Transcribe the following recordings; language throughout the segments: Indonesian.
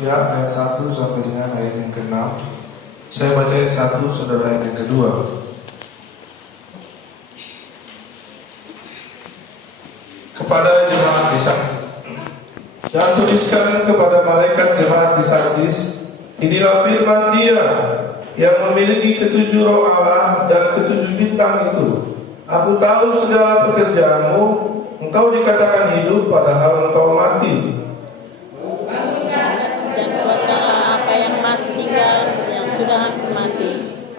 Ya, ayat 1 sampai dengan ayat yang ke-6. Saya baca ayat 1, saudara ayat yang kedua. Kepada jemaat di Sardis, dan tuliskan kepada malaikat jemaat di Sardis, inilah firman Dia yang memiliki ketujuh roh Allah dan ketujuh bintang itu. Aku tahu segala pekerjaanmu, engkau dikatakan hidup padahal engkau mati. Dan kuatkanlah apa yang masih tinggal, yang sudah hampir mati.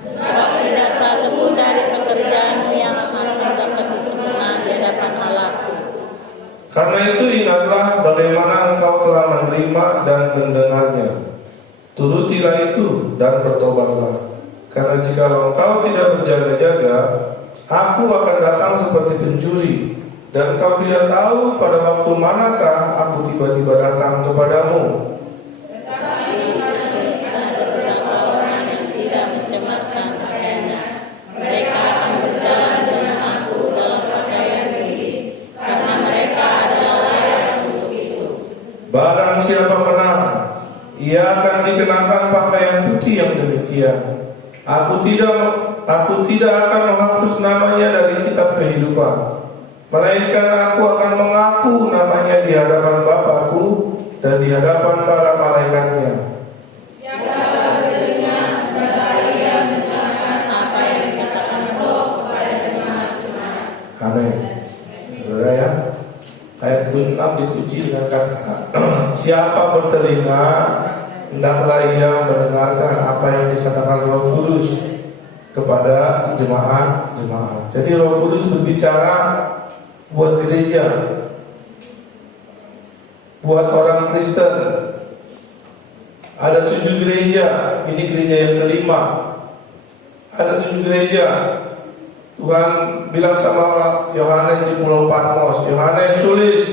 Sebab tidak satu pun dari pekerjaanmu yang akan dapat disempurnakan di hadapan Allahku. Karena itu ingatlah bagaimana engkau telah menerima dan mendengarnya. Turutilah itu dan bertobatlah. Karena jika engkau tidak berjaga-jaga, aku akan datang seperti pencuri, dan engkau tidak tahu pada waktu manakah aku tiba-tiba datang kepadamu. Ada beberapa orang yang tidak mencemarkan pakaiannya. Mereka akan berjalan dengan aku dalam pakaian putih, karena mereka adalah layak untuk itu. Barang siapa menang, ia akan dikenakan pakaian putih yang demikian. Aku tidak akan menghapus namanya dari kitab kehidupan, melainkan aku akan mengaku namanya di hadapan Bapakku dan di hadapan para malaikatnya. Siapa berdengar, hendaklah ia mendengarkan apa yang dikatakan Roh kepada jemaat-jemaat. Amin. Saudara ya, ayat 6 dikunci dengan kata siapa bertelinga, hendaklah ia mendengarkan apa yang dikatakan Roh Kudus kepada jemaat-jemaat. Jadi Roh Kudus berbicara buat gereja, buat orang Kristen. Ada 7 gereja, ini gereja yang kelima. Ada 7 gereja. Tuhan bilang sama Yohanes di Pulau Patmos, Yohanes tulis,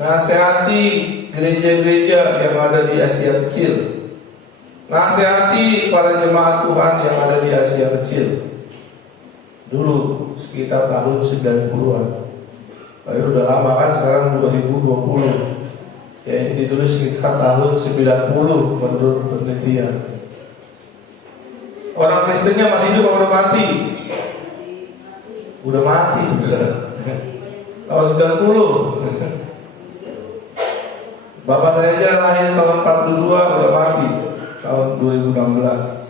nasihati gereja-gereja yang ada di Asia Kecil. Nasihati para jemaat Tuhan yang ada di Asia Kecil. Dulu sekitar tahun 90-an. Lalu udah lama kan, sekarang 2020. Ya, ini ditulis sekitar tahun 90 menurut penelitian. Orang Kristennya masih hidup atau udah mati? Udah mati sebenarnya. Tahun 90. Bapak saya aja lahir tahun 42, udah mati tahun 2016.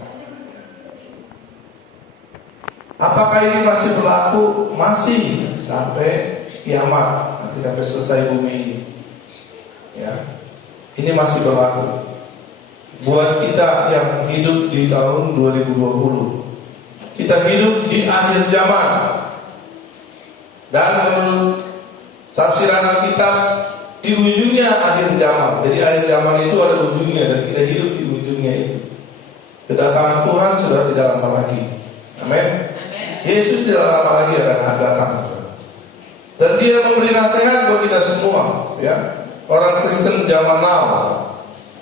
Apakah ini masih berlaku? Masih sampai kiamat, nanti sampai selesai bumi ini. Ya, ini masih berlaku buat kita yang hidup di tahun 2020. Kita hidup di akhir zaman, dan menurut tafsiran Alkitab di ujungnya akhir zaman. Jadi akhir zaman itu ada ujungnya, dan kita hidup di ujungnya itu. Kedatangan Tuhan sudah tidak lama lagi. Amin. Yesus tidak lama lagi akan datang, dan Dia memberi nasihat buat kita semua. Ya, orang Kristen zaman now,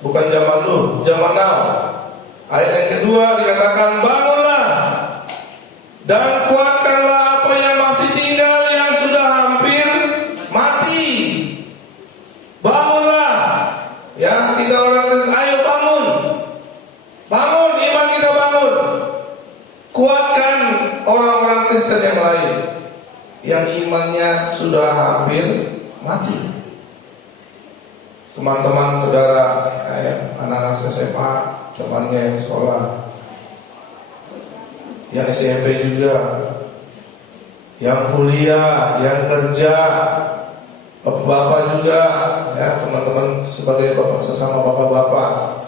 bukan zaman dulu, zaman now. Ayat yang kedua dikatakan, bangunlah dan kuatkanlah apa yang masih tinggal, yang sudah hampir mati. Bangunlah, ya, kita orang Kristen, ayo bangun, bangun, iman kita bangun. Kuatkan orang-orang Kristen yang lain yang imannya sudah hampir mati. Teman-teman saudara, ya, anak-anak SMA, temannya yang sekolah, yang SMP juga, yang kuliah, yang kerja, bapak-bapak juga, ya, teman-teman sebagai bapak, sesama bapak-bapak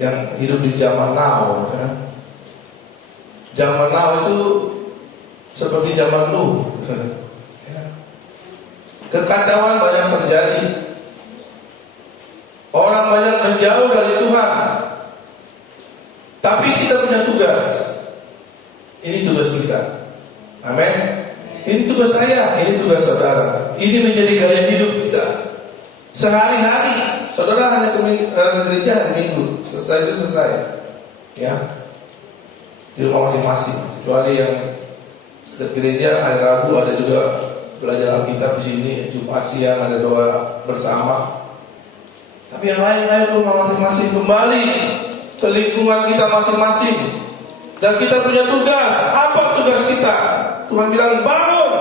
yang hidup di zaman now, ya. Zaman now itu seperti zaman dulu. Ya. Kekacauan banyak terjadi. Orang banyak menjauh dari Tuhan. Tapi kita punya tugas. Ini tugas kita. Amin. Ini tugas saya, ini tugas saudara. Ini menjadi gaya hidup kita. Sehari-hari saudara hanya ke gereja hari Minggu, selesai itu selesai. Ya. Di rumah masing-masing. Kecuali yang ke gereja hari Rabu, ada juga belajar Alkitab di sini, Jumat siang ada doa bersama. Tapi yang lain ayo rumah masing-masing kembali ke lingkungan kita masing-masing. Dan kita punya tugas. Apa tugas kita? Tuhan bilang bangun,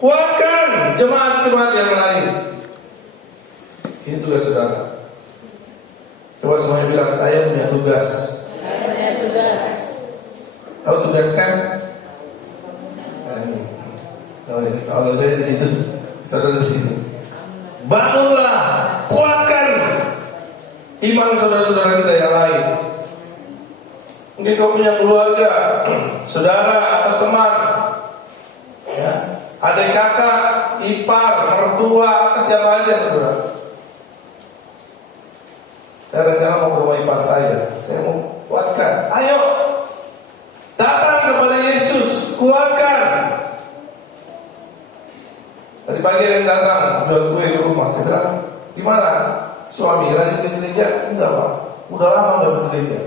kuatkan jemaat-jemaat yang lain. Ini tugas saudara. Coba semuanya bilang, saya punya tugas. Saya punya tugas. Tahu tugas kan? Kalau saya di situ, saudara di situ. Bangunlah, kuatkan iman saudara-saudara kita yang lain. Mungkin kau punya keluarga, saudara atau teman, ya, adik kakak, ipar, mertua, siapa aja saudara. Saya rencana mau ke rumah ipar saya mau kuatkan. Ayo, datang kepada Yesus, kuatkan. Tadi pagi ada yang datang jual kue ke rumah. Saya bilang, gimana? Suami rajin ke gereja? Enggak pak, udah lama enggak ke gereja.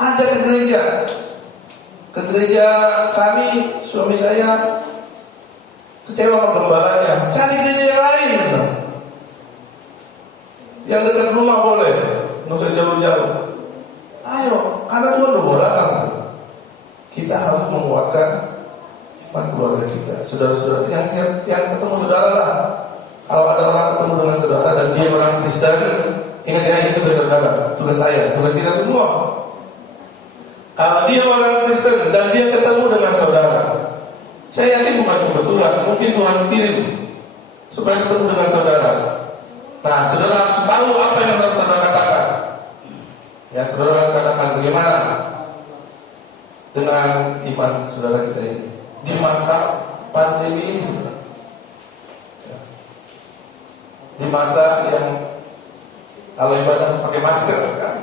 Ajak ke gereja. Ke gereja kami, suami saya kecewa sama gembalanya. Cari gereja yang lain. Yang dekat rumah boleh, nggak usah jauh-jauh. Ayo, karena Tuhan udah mau datang. Kita harus menguatkan iman keluarga kita, saudara-saudara yang ketemu saudara lah. Kalau ada orang ketemu dengan saudara dan dia orang Kristen, ingat ya, ini tugas saudara, tugas saya, tugas kita semua. Kalau dia orang Kristen dan dia ketemu dengan saudara, saya yakin bukan kebetulan, mungkin Tuhan kirim supaya ketemu dengan saudara. Nah, saudara harus tahu apa yang harus saudara katakan. Ya, saudara harus katakan bagaimana dengan iman saudara kita ini di masa pandemi ini, saudara. Ya. Di masa yang kalau ibadah pakai masker, kan?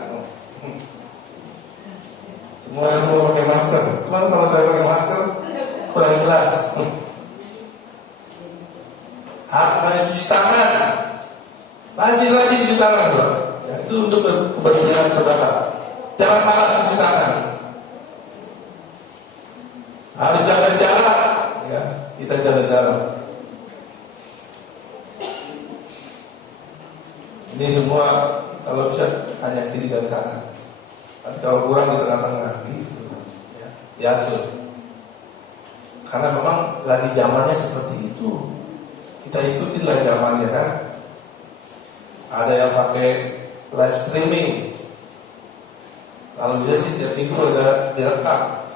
Semua pakai masker. Cuman kalau saya pakai masker kurang jelas. Harus cuci tangan. Rajin-rajin cuci tangan, bro. Ya, itu untuk kebersihan saudara. Jangan malas cuci tangan. Harus jaga jarak. Ya, kita jaga jarak. Ini semua kalau bisa hanya kiri dan kanan. Tapi kalau kurang di tengah-tengah, gitu. Ya, diatur. Karena memang lagi zamannya seperti itu. Kita ikutilah zamannya, kan. Ada yang pakai live streaming. Kalau bisa sih tiap minggu ada direkam,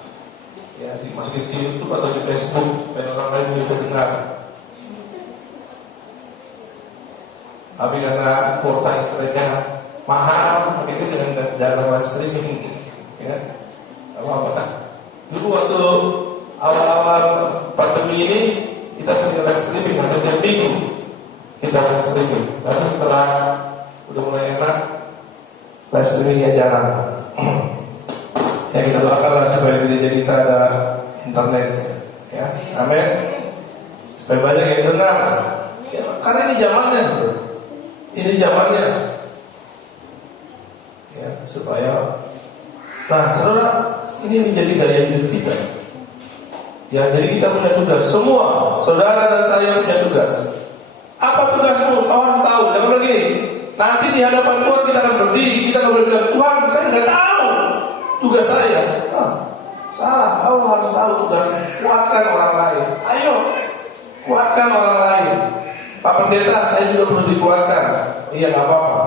ya, dimasukin di YouTube atau di Facebook supaya orang lain bisa dengar. Tapi karena kuota mereka mahal, makanya dengan jalan live streaming, ya, apa-apa. Dulu waktu awal-awal pandemi ini kita punya live streaming, ada tiap minggu kita live streaming. Tapi setelah udah mulai enak, live streamingnya jarang. Ya, kita doakanlah supaya gereja kita ada internetnya, ya, amin. Supaya banyak yang dengar, ya, karena ini zamannya, ini zamannya, ya, supaya, nah, saudara, ini menjadi gaya hidup kita. Ya, jadi kita punya tugas, semua saudara dan saya punya tugas. Apa tugasmu? Kau harus tahu. Jangan begini. Nanti di hadapan Tuhan kita akan berdiri, kita akan berbilang, Tuhan, saya nggak tahu tugas saya. Salah. Kau harus tahu tugas. Kuatkan orang lain. Ayo, kuatkan orang lain. Pak Pendeta, saya juga perlu dikuatkan. Iya, nggak apa-apa.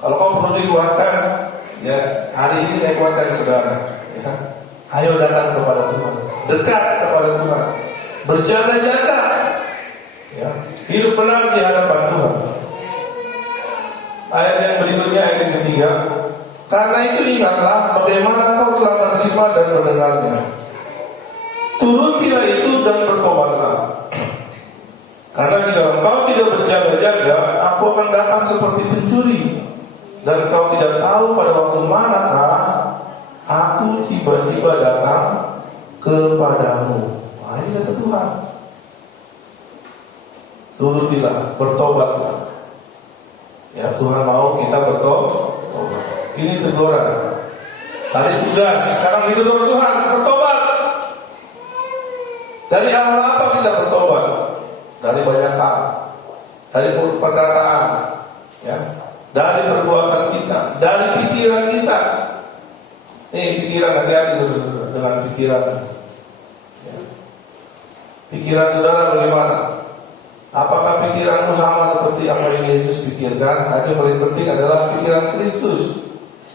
Kalau kau perlu dikuatkan, ya, hari ini saya kuatkan saudara. Ya. Ayo datang kepada Tuhan, dekat kepada Tuhan, berjaga-jaga. Ya. Hidup benar di hadapan Tuhan. Ayat yang berikutnya, ayat yang ketiga. Karena itu ingatlah bagaimana kau telah menerima dan mendengarnya. Turutilah itu dan bertobatlah. Karena jika engkau tidak berjaga-jaga, aku akan datang seperti pencuri, dan kau tidak tahu pada waktu manakah aku tiba-tiba datang kepadamu. Nah, ini kata Tuhan. Turutilah, bertobatlah. Ya, Tuhan mau kita bertobat. Ini teguran. Tadi tugas, sekarang ditegur Tuhan, bertobat. Dari awal apa kita bertobat? dari banyak hal, dari perkataan, ya, dari perbuatan kita, dari pikiran kita. Pikiran, hati-hati saudara dengan pikiran. Ya. Pikiran saudara bagaimana? Apakah pikiranmu sama seperti apa yang Yesus pikirkan? Yang paling penting adalah pikiran Kristus.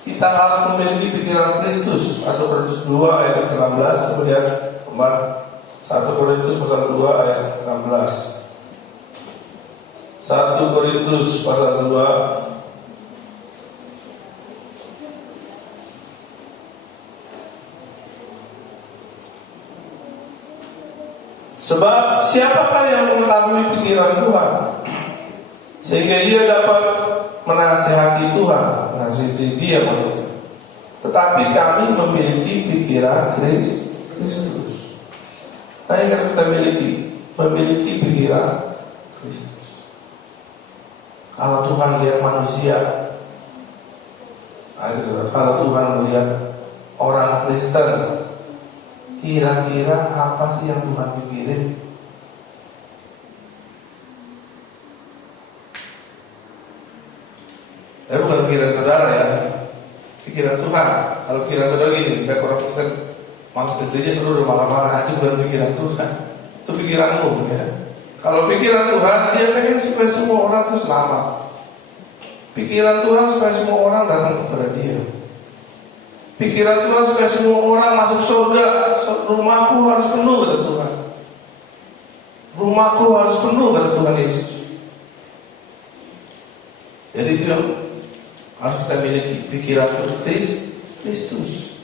Kita harus memiliki pikiran Kristus. 1 Korintus 2 ayat 16, kemudian 1 Korintus pasal 2 ayat 16. 1 Korintus pasal 2 sebab siapakah yang mengetahui pikiran Tuhan sehingga ia dapat menasehati Tuhan, menasehati dia maksudnya. Tetapi kami memiliki pikiran Kristus. Nah, yang kita memiliki pikiran Kristus. Kalau Tuhan lihat manusia, kalau Tuhan melihat orang Kristen, kira-kira apa sih yang Tuhan pikirin? Bukan pikiran saudara ya, pikiran Tuhan. Kalau pikiran saudara gini, kayak orang Kristen masuk ke gereja saudara udah marah-marah, itu bukan pikiran Tuhan, itu pikiranmu ya. Kalau pikiran Tuhan, dia pengen supaya semua orang itu selamat. Pikiran Tuhan supaya semua orang datang kepada dia. Pikiran Tuhan supaya semua orang masuk surga. Rumahku harus penuh, kata Tuhan. Rumahku harus penuh, kata Tuhan Yesus. Jadi itu yang harus kita miliki, pikiran Kristus.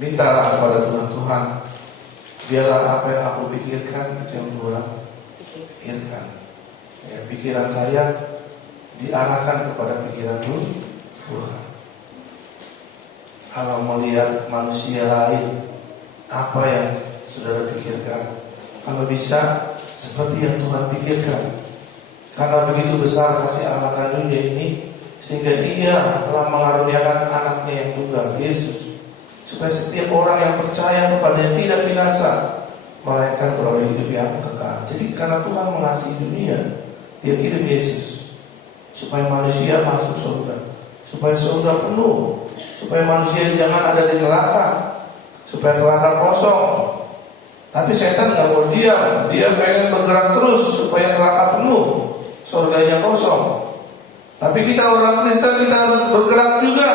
Mintalah kepada Tuhan, Tuhan, biarlah apa yang aku pikirkan itu yang Tuhan pikirkan. Ya, pikiran saya diarahkan kepada pikiran Tuhan. Kalau melihat manusia lain, apa yang saudara pikirkan? Kalau bisa seperti yang Tuhan pikirkan. Karena begitu besar kasih Allah akan dunia ini, sehingga Ia telah mengaruniakan anaknya yang tunggal, Yesus, supaya setiap orang yang percaya kepadanya tidak binasa, melainkan beroleh hidup yang kekal. Jadi karena Tuhan mengasihi dunia, Dia kirim Yesus supaya manusia masuk surga, supaya surga penuh, supaya manusia jangan ada di neraka, supaya neraka kosong. Tapi setan nggak mau diam, dia pengen bergerak terus supaya neraka penuh, surganya kosong. Tapi kita orang Kristen, kita harus bergerak juga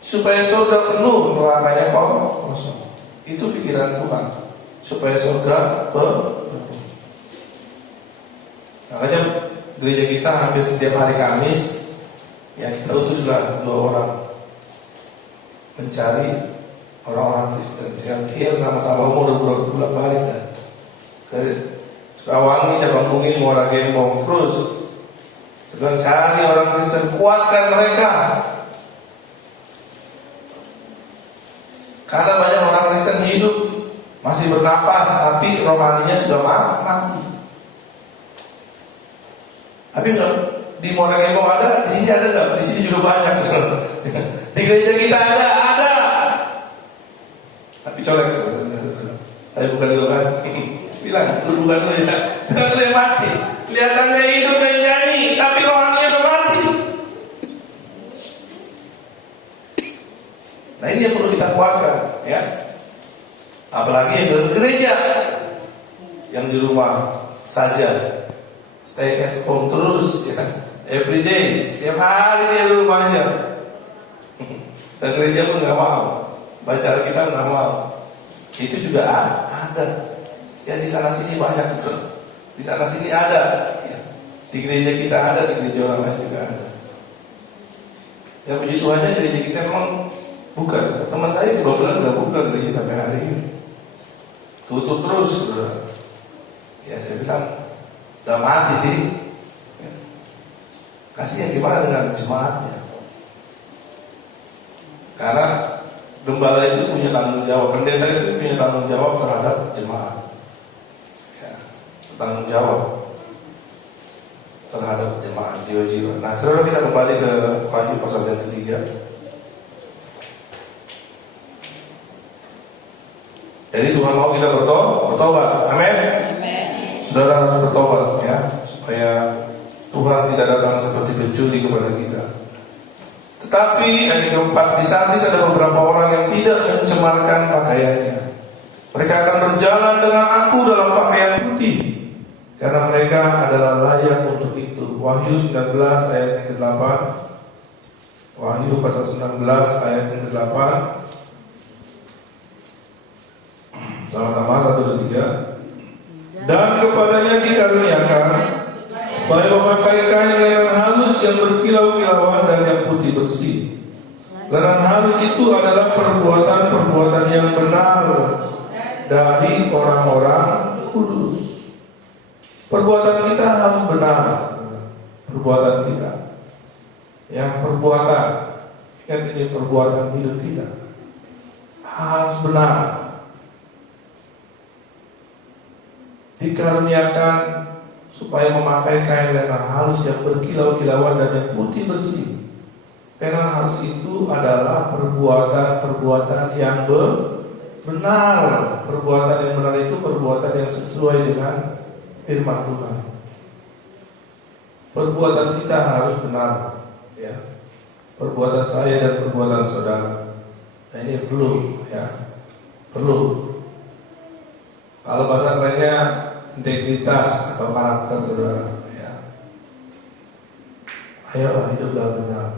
supaya surga penuh, nerakanya kosong. Itu pikiran Tuhan, supaya surga penuh. Makanya gereja kita hampir setiap hari Kamis, ya kita utuslah 2 orang mencari orang-orang Kristen yang sama-sama umur bolak-balik kan. Ke Sukawangi, Cabang-Bungin, Muara Gembong, terus kita cari orang Kristen, kuatkan mereka. Karena banyak orang Kristen hidup masih bernapas, tapi rohaninya sudah mati. Tapi enggak, di Muara Gembong ada, di sini ada enggak? Di sini juga banyak. Di gereja kita ada. Tapi colek, tapi bukan itu kan? Bilang, lu bukan lu ya. Lu yang mati. Kelihatannya hidup dan nyanyi, tapi rohaninya udah mati. Nah ini yang perlu kita kuatkan, ya. Apalagi yang di gereja, yang di rumah saja, stay at home terus, ya. Every day, setiap hari dia di rumahnya. Dan gereja pun nggak mau, baca Alkitab nggak mau. Itu juga ada. Ya di sana sini banyak juga. Di sana sini ada. Ya. Di gereja kita ada, di gereja orang lain juga ada. Ya puji Tuhannya gereja kita memang buka. Teman saya 2 bulan nggak buka gereja sampai hari ini. Tutup terus, saudara. Ya saya bilang, udah mati sih. Ya. Kasihan gimana dengan jemaatnya? Karena gembala itu punya tanggung jawab, pendeta itu punya tanggung jawab terhadap jemaat. Ya, tanggung jawab terhadap jemaat, jiwa-jiwa. Nah, saudara, kita kembali ke Wahyu pasal yang ketiga. Jadi Tuhan mau kita bertobat. Amin. Amin. Saudara harus bertobat ya, supaya Tuhan tidak datang seperti pencuri kepada kita. Tetapi yang keempat, di saat ini ada beberapa orang yang tidak mencemarkan pakaiannya. Mereka akan berjalan dengan aku dalam pakaian putih, karena mereka adalah layak untuk itu. Wahyu 19 ayat yang ke-8. Wahyu pasal 19 ayat yang ke-8. Sama-sama 1, 2, 3. Dan kepadanya dikaruniakan supaya memakai kain lenan halus yang berkilau-kilauan dan yang putih bersih. Lenan halus itu adalah perbuatan-perbuatan yang benar dari orang-orang kudus. Perbuatan kita harus benar. Perbuatan kita, ya, perbuatan, ingat ini perbuatan hidup kita harus benar. Dikaruniakan supaya memakai kain lenan halus yang berkilau-kilauan dan yang putih bersih. Lenan halus itu adalah perbuatan-perbuatan yang benar. Perbuatan yang benar itu perbuatan yang sesuai dengan firman Tuhan. Perbuatan kita harus benar, ya. Perbuatan saya dan perbuatan saudara. Nah, ini perlu, ya, perlu. Kalau bahasa kerennya integritas atau karakter saudara, ya. Ayo hiduplah benar.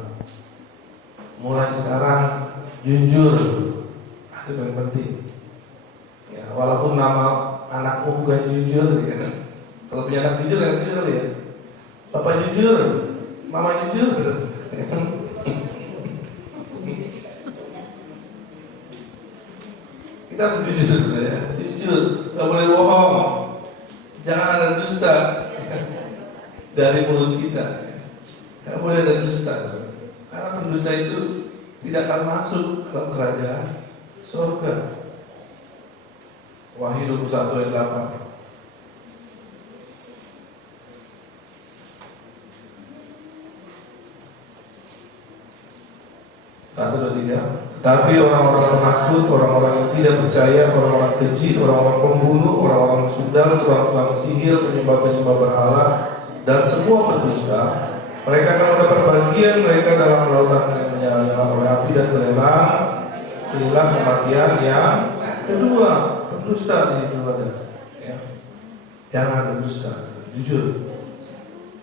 Mulai sekarang jujur, itu yang penting. Ya, walaupun nama anakmu bukan jujur, ya. Kalau punya anak jujur, kan jujur ya. Bapak jujur, mama jujur. Kita harus jujur, ya. Jujur, nggak boleh bohong. Jangan ada dusta dari mulut kita. Nggak boleh ada dusta, karena pendusta itu tidak akan masuk dalam kerajaan surga. Wahyu 21 ayat 8. Satu, dua, tiga. Tetapi orang-orang penakut, orang-orang yang tidak percaya, orang-orang keji, orang-orang pembunuh, orang-orang sundal, tukang-tukang sihir, penyembah-penyembah berhala, dan semua pendusta, mereka akan mendapat bagian mereka dalam lautan yang menyala-nyala oleh api dan belerang. Inilah kematian yang kedua. Pendusta di situ ada. Ya. Jangan berdusta, jujur.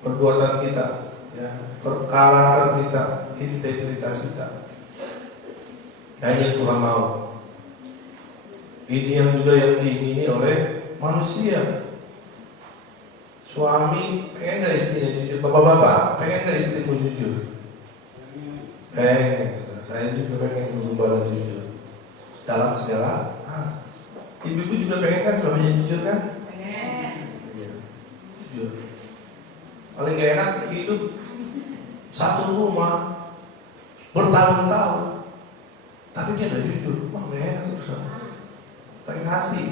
Perbuatan kita, ya, karakter kita, integritas kita. Nah, ini Tuhan mau. Ini yang juga yang diingini oleh manusia. Suami pengen gak istrinya jujur? Bapak-bapak pengen gak istrimu jujur? Pengen. Saya juga pengen gembala jujur dalam segala hal. Ibu-ibu juga pengen kan suaminya jujur kan? Pengen. Iya, jujur. Paling gak enak hidup satu rumah bertahun-tahun, tapi dia gak jujur. Wah, gak enak susah. Sakit hati.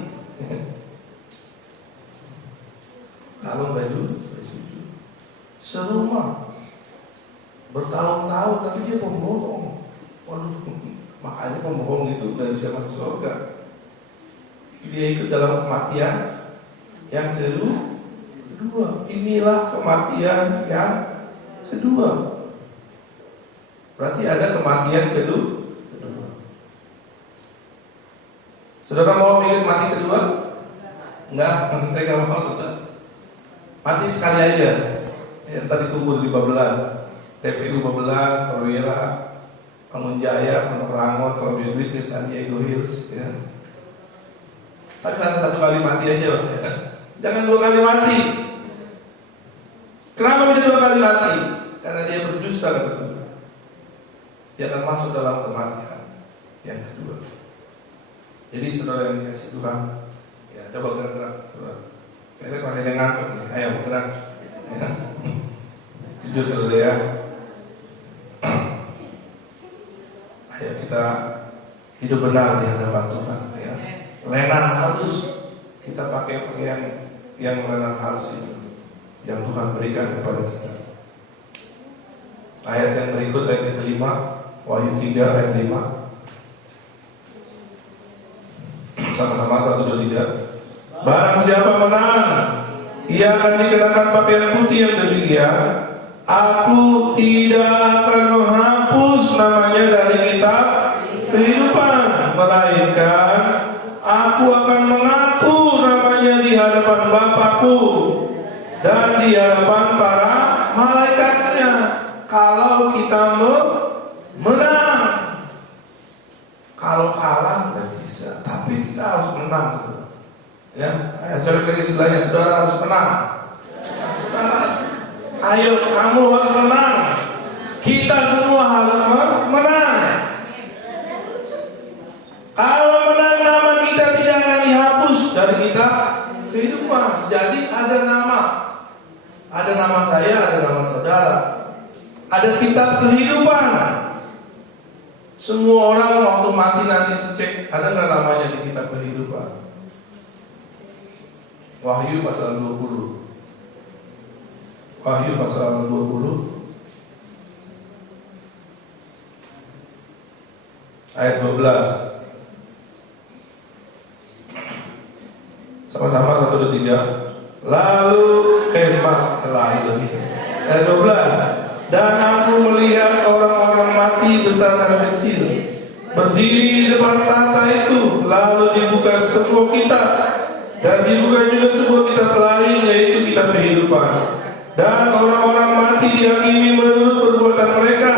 Kalau gak jujur, serumah bertahun-tahun, tapi dia pembohong. Waduh, makanya pembohong itu dari siapa surga. Dia ikut dalam kematian yang kedua. Inilah kematian yang kedua. Berarti ada kematian kedua. Saudara mau ingin mati kedua? Enggak, nanti saya gak mau saudara. Mati sekali aja. Yang tadi kubur di Babelan, TPU Babelan, Perwira, Bangunjaya, Pondok Rangon, kalau duit di San Diego Hills, ya. Tapi satu kali mati aja, ya. Jangan 2 kali mati. Kenapa bisa 2 kali mati? Karena dia berdusta kepada Tuhan. Dia akan masuk dalam kematian yang kedua. Jadi saudara yang dikasih Tuhan, ya, coba gerak-gerak. Kita masih ada ngantuk nih, ayo gerak. Ya. Jujur saudara ya. Ayo kita hidup benar di hadapan Tuhan, ya. Lenan halus, kita pakai pakaian yang lenan halus itu yang Tuhan berikan kepada kita. Ayat yang berikut, ayat yang kelima, Wahyu 3 ayat 5. Sama-sama 1, 2, 3. Barang siapa menang, ia akan dikenakan pakaian putih yang demikian. Aku tidak akan menghapus namanya dari kitab kehidupan, melainkan aku akan mengaku namanya di hadapan Bapakku dan di hadapan para malaikatnya. Kalau kita menang, kalau kalah nggak bisa, tapi kita harus menang. Ya, saudara lagi sebelahnya, saudara harus menang. Sekarang, ayo kamu harus menang. Kita semua harus menang. Kalau menang, nama kita tidak akan dihapus dari kitab kehidupan. Jadi ada nama saya, ada nama saudara, ada kitab kehidupan. Semua orang waktu mati nanti cek ada nggak namanya di kitab kehidupan. Wahyu pasal 20. Wahyu pasal 20 ayat 12. Sama-sama 1, 2, 3. Lalu ayat 12. Dan aku melihat orang-orang mati besar dan kecil berdiri di depan tahta itu. Lalu dibuka sebuah kitab, dan dibuka juga sebuah kitab lain, yaitu kitab kehidupan. Dan orang-orang mati dihakimi menurut perbuatan mereka,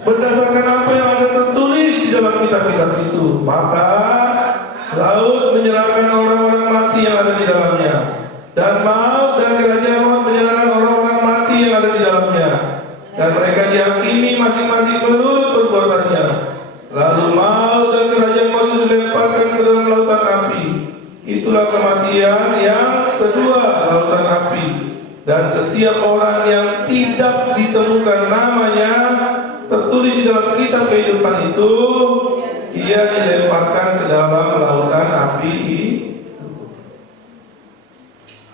berdasarkan apa yang ada tertulis di dalam kitab-kitab itu. Maka laut menyerahkan orang-orang mati yang ada di dalamnya, dan maut dan kerajaan maut menyerahkan orang-orang mati yang ada di dalamnya, dan mereka dihakimi masing-masing menurut perbuatannya. Lalu maut dan kerajaan maut itu dilemparkan ke dalam lautan api. Itulah kematian yang kedua, lautan api. Dan setiap orang yang tidak ditemukan namanya tertulis di dalam kitab kehidupan itu, ia dilemparkan ke dalam lautan api itu.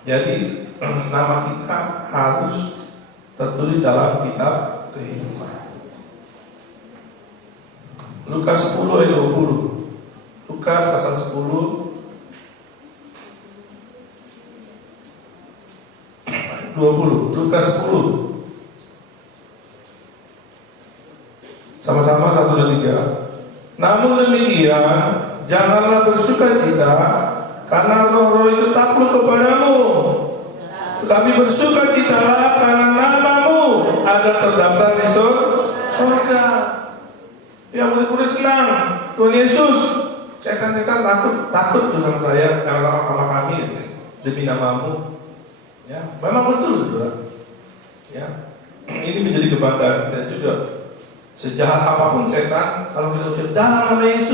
Jadi nama kita harus tertulis dalam kitab kehidupan. Lukas 10 ayat 20. Lukas pasal 10 20. Lukas 10. Sama-sama 1, 2, 3. Namun demikian, janganlah bersukacita karena roh-roh itu takluk kepadamu, tetapi bersukacitalah karena namamu ada terdaftar di surga. Ya, murid-murid senang. Tuhan Yesus, setan-setan takut bersama saya, sama kami demi namamu. Ya, memang betul, saudara. Ya, ini menjadi kebanggaan kita juga. Sejahat apapun setan, kalau kita usia dalam nama Yesus,